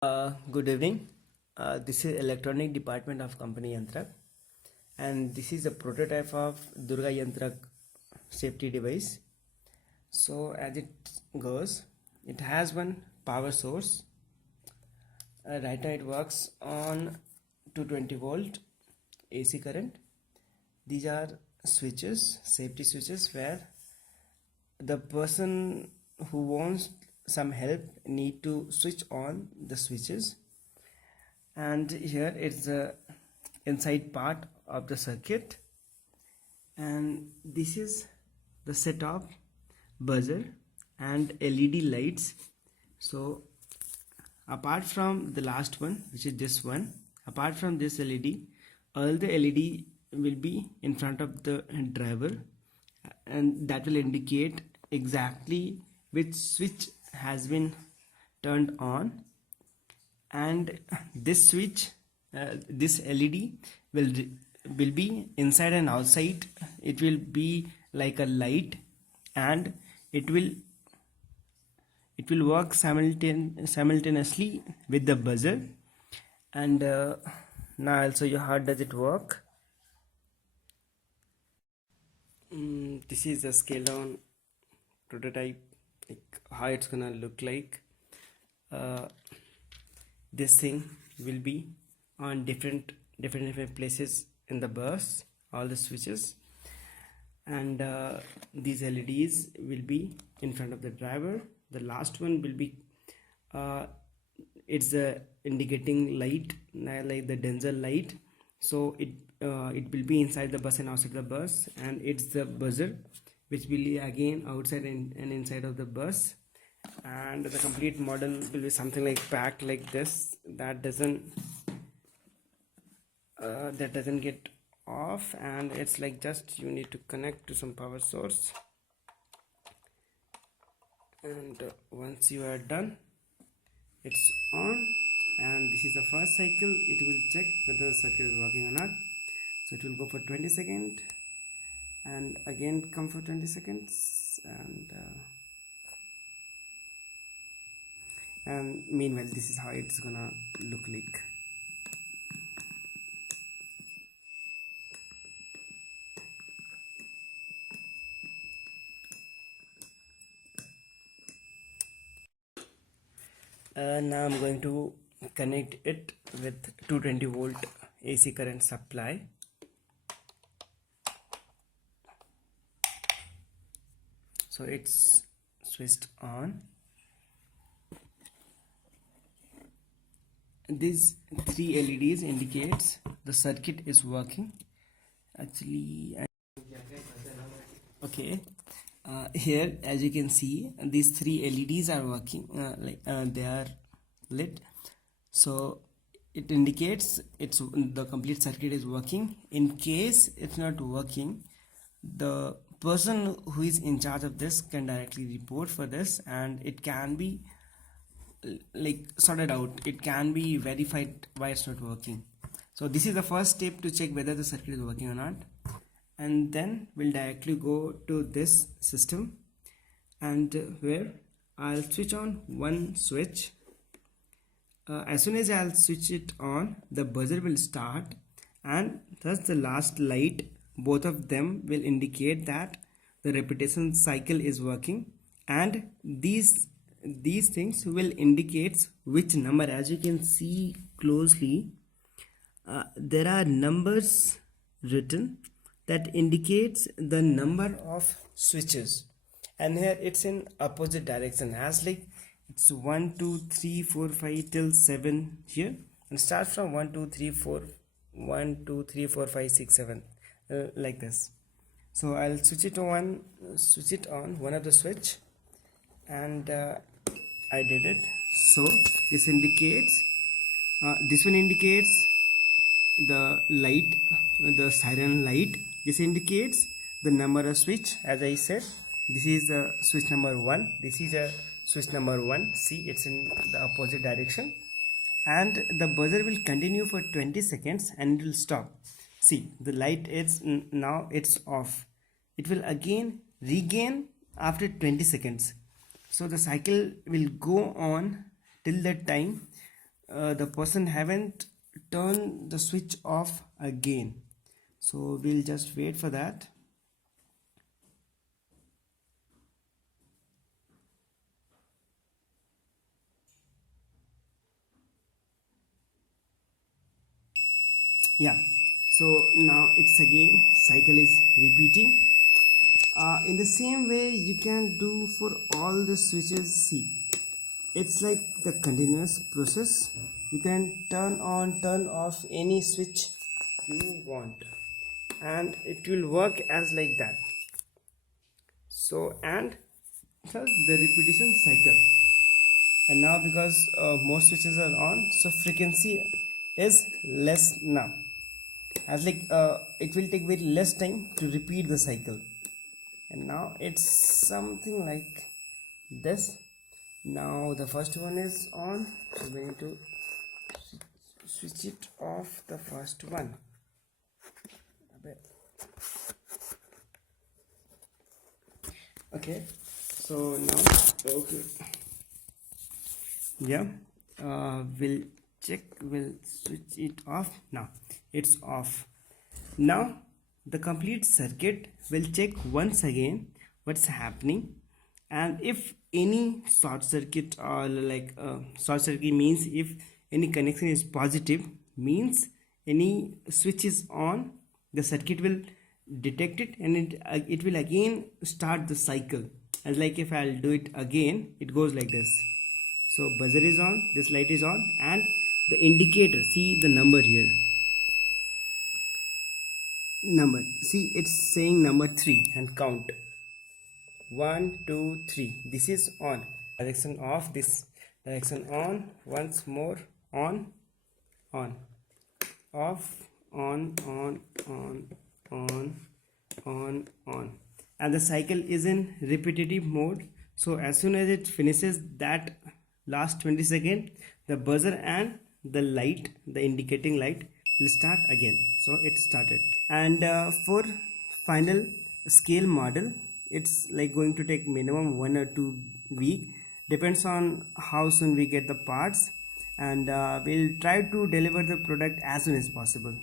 Good evening. This is Electronic Department of Company Yantrak, and this is a prototype of Durga Yantrak safety device. So as it goes, it has one power source. Right now it works on 220 volt AC current. These are switches, safety switches, where the person who wants some help need to switch on the switches. And here it's the inside part of the circuit, and this is the setup buzzer and LED lights. So apart from the last one, which is this one, apart from this LED, all the LED will be in front of the driver, and that will indicate exactly which switch has been turned on. And this switch, this LED will be inside and outside. It will be like a light, and it will work simultaneously with the buzzer. And now I'll show you how does it work. This is a scale down prototype, like how it's gonna look like. This thing will be on different places in the bus, all the switches, and these LEDs will be in front of the driver. The last one will be it's a indicating light, like the Denzel light. So it will be inside the bus and outside the bus, and it's the buzzer which will be again outside and inside of the bus. And the complete model will be something like packed like this, that doesn't get off, and it's like just you need to connect to some power source. And once you are done, it's on, and this is the first cycle. It will check whether the circuit is working or not. So it will go for 20 seconds and again come for 20 seconds, and meanwhile this is how it's gonna look like. Now I'm going to connect it with 220 volt AC current supply. So it's switched on. These three LEDs indicates the circuit is working. Actually, okay, here as you can see, these three LEDs are working, they are lit. So it indicates it's the complete circuit is working. In case it's not working, the person who is in charge of this can directly report for this, and it can be like sorted out. It can be verified why it's not working. So this is the first step to check whether the circuit is working or not, and then we'll directly go to this system, and where I'll switch on one switch. As soon as I'll switch it on, the buzzer will start, and thus the last light, both of them will indicate that the repetition cycle is working, and these things will indicate which number. As you can see closely, there are numbers written that indicates the number of switches, and here it's in opposite direction, as like it's 1 2 3 4 5 till 7 here, and start from 1 2 3 4 1 2 3 4 5 6 7, like this. So I'll switch it on one of the switch, and I did it. So this indicates this one indicates the light, the siren light. This indicates the number of switch. As I said, this is switch number 1, this is a switch number 1. See, it's in the opposite direction, and the buzzer will continue for 20 seconds and it will stop. See, the light is now it's off. It will again regain after 20 seconds. So the cycle will go on till that time the person haven't turned the switch off again. So we'll just wait for that. Yeah, so now it's again cycle is repeating. In the same way you can do for all the switches. See, it's like the continuous process. You can turn on, turn off any switch you want, and it will work as like that. So, and thus the repetition cycle. And now because most switches are on, so frequency is less now, as like it will take very less time to repeat the cycle. And now it's something like this. Now the first one is on, so we need to switch it off, the first one. Okay, so now, okay, yeah, we'll check, we'll switch it off. Now it's off. Now the complete circuit will check once again what's happening, and if any short circuit, or like short circuit means if any connection is positive, means any switch is on, the circuit will detect it, and it will again start the cycle. As like if I'll do it again, it goes like this. So buzzer is on, this light is on, and the indicator, see the number here, number, see it's saying number 3, and count 1 2 3. This is on, direction off, this direction on, once more, on off, on, and the cycle is in repetitive mode. So as soon as it finishes that last 20 seconds, the buzzer and the light, the indicating light, will start again. So it started. And for final scale model, it's like going to take minimum 1 or 2 week, depends on how soon we get the parts, and we'll try to deliver the product as soon as possible.